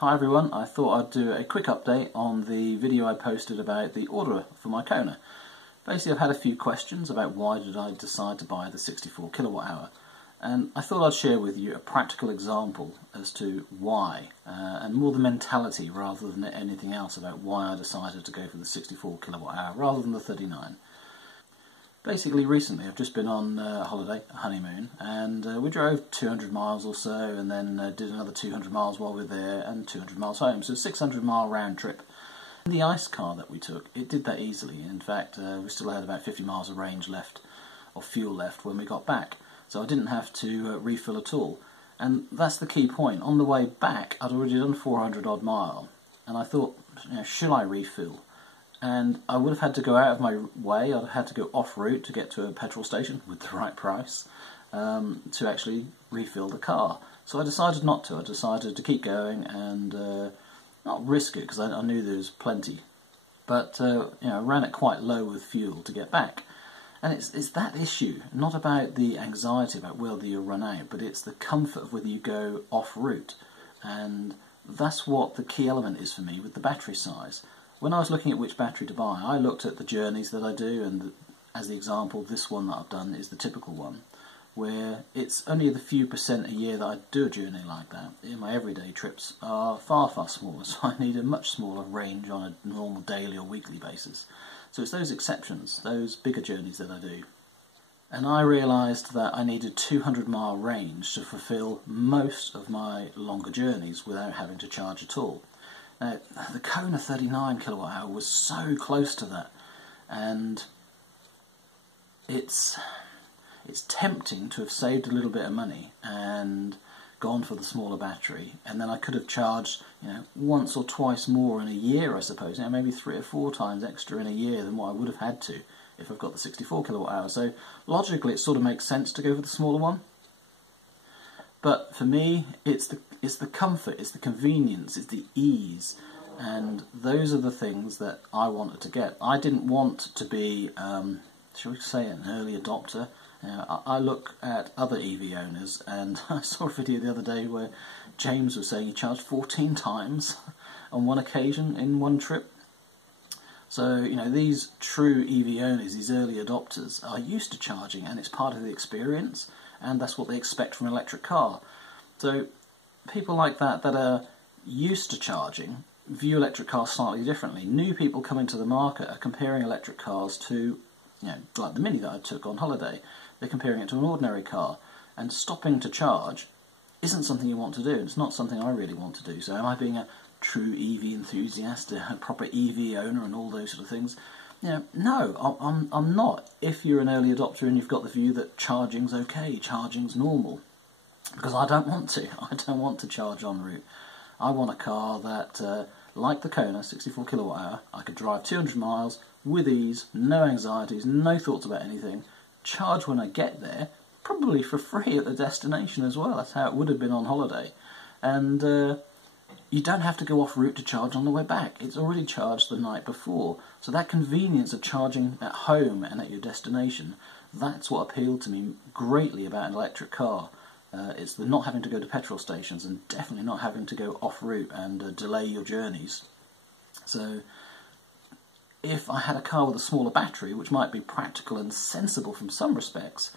Hi everyone, I thought I'd do a quick update on the video I posted about the order for my Kona. Basically I've had a few questions about why did I decide to buy the 64 kilowatt hour, and I thought I'd share with you a practical example as to why, and more the mentality rather than anything else about why I decided to go for the 64 kilowatt hour rather than the 39. Basically, recently I've just been on holiday, a honeymoon, and we drove 200 miles or so, and then did another 200 miles while we were there, and 200 miles home, so 600-mile round trip. The ice car that we took, it did that easily. In fact, we still had about 50 miles of range left, or fuel left, when we got back, so I didn't have to refill at all. And that's the key point. On the way back, I'd already done 400 odd mile, and I thought, should I refill? And I would have had to go out of my way. I'd have had to go off route to get to a petrol station with the right price to actually refill the car. So I decided not to. I decided to keep going and not risk it, because I knew there was plenty. But I ran it quite low with fuel to get back. And it's that issue, not about the anxiety about whether you run out, but it's the comfort of whether you go off route. And that's what the key element is for me with the battery size. When I was looking at which battery to buy, I looked at the journeys that I do, and as the example, this one that I've done is the typical one, where it's only the few percent a year that I do a journey like that. My everyday trips are far, far smaller, so I need a much smaller range on a normal daily or weekly basis. So it's those exceptions, those bigger journeys that I do. And I realised that I needed 200-mile range to fulfil most of my longer journeys without having to charge at all. Now, the Kona 39 kilowatt hour was so close to that, and it's tempting to have saved a little bit of money and gone for the smaller battery, and then I could have charged once or twice more in a year, I suppose, maybe 3 or 4 times extra in a year than what I would have had to if I've got the 64 kilowatt hour. So logically it sort of makes sense to go for the smaller one. But for me, it's the comfort, it's the convenience, it's the ease, and those are the things that I wanted to get. I didn't want to be, shall we say, an early adopter. I look at other EV owners, and I saw a video the other day where James was saying he charged 14 times on one occasion in one trip. So, these true EV owners, these early adopters, are used to charging, and it's part of the experience, and that's what they expect from an electric car. So people like that are used to charging view electric cars slightly differently. New people coming to the market are comparing electric cars to, like the Mini that I took on holiday. They're comparing it to an ordinary car, and stopping to charge isn't something you want to do. It's not something I really want to do. So am I being a true EV enthusiast, a proper EV owner and all those sort of things? No, I'm not. If you're an early adopter and you've got the view that charging's okay, charging's normal, because I don't want to. I don't want to charge en route. I want a car that, like the Kona 64 kilowatt hour, I could drive 200 miles with ease, no anxieties, no thoughts about anything, charge when I get there, probably for free at the destination as well. That's how it would have been on holiday. And you don't have to go off route to charge on the way back. It's already charged the night before. So that convenience of charging at home and at your destination, that's what appealed to me greatly about an electric car. It's the not having to go to petrol stations, and definitely not having to go off route and delay your journeys. So if I had a car with a smaller battery, which might be practical and sensible from some respects,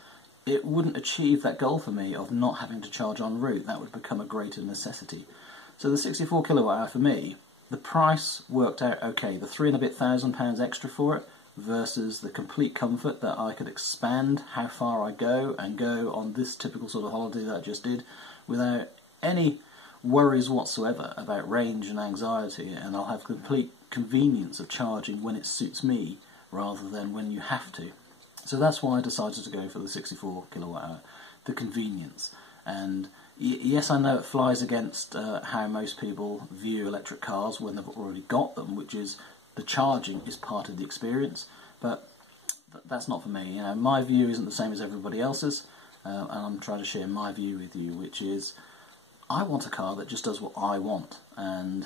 it wouldn't achieve that goal for me of not having to charge en route. That would become a greater necessity. So the 64 kilowatt hour for me, the price worked out okay. The £3,000 and a bit extra for it versus the complete comfort that I could expand how far I go and go on this typical sort of holiday that I just did without any worries whatsoever about range and anxiety, and I'll have complete convenience of charging when it suits me rather than when you have to. So that's why I decided to go for the 64 kilowatt hour, the convenience. And yes, I know it flies against how most people view electric cars when they've already got them, which is the charging is part of the experience, but that's not for me. My view isn't the same as everybody else's, and I'm trying to share my view with you, which is I want a car that just does what I want, and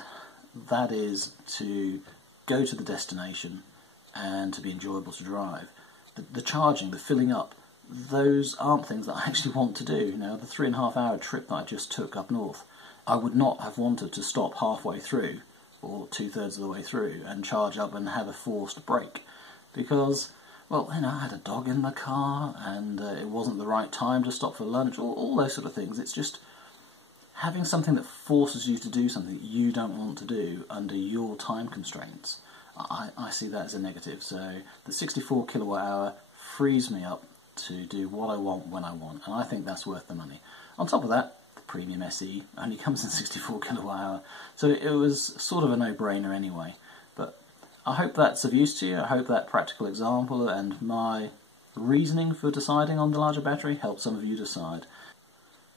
that is to go to the destination and to be enjoyable to drive. The charging, the filling up, those aren't things that I actually want to do. The 3.5-hour trip that I just took up north, I would not have wanted to stop halfway through, or 2/3 of the way through, and charge up and have a forced break, because, well, you know, I had a dog in the car, and it wasn't the right time to stop for lunch, all those sort of things. It's just having something that forces you to do something that you don't want to do under your time constraints. I see that as a negative. So the 64 kilowatt hour frees me up to do what I want when I want, and I think that's worth the money. On top of that, the Premium SE only comes in 64 kilowatt hour, so it was sort of a no-brainer anyway. But I hope that's of use to you. I hope that practical example and my reasoning for deciding on the larger battery helps some of you decide.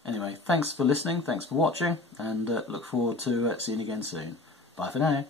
Anyway, thanks for listening, thanks for watching, and look forward to seeing you again soon. Bye for now.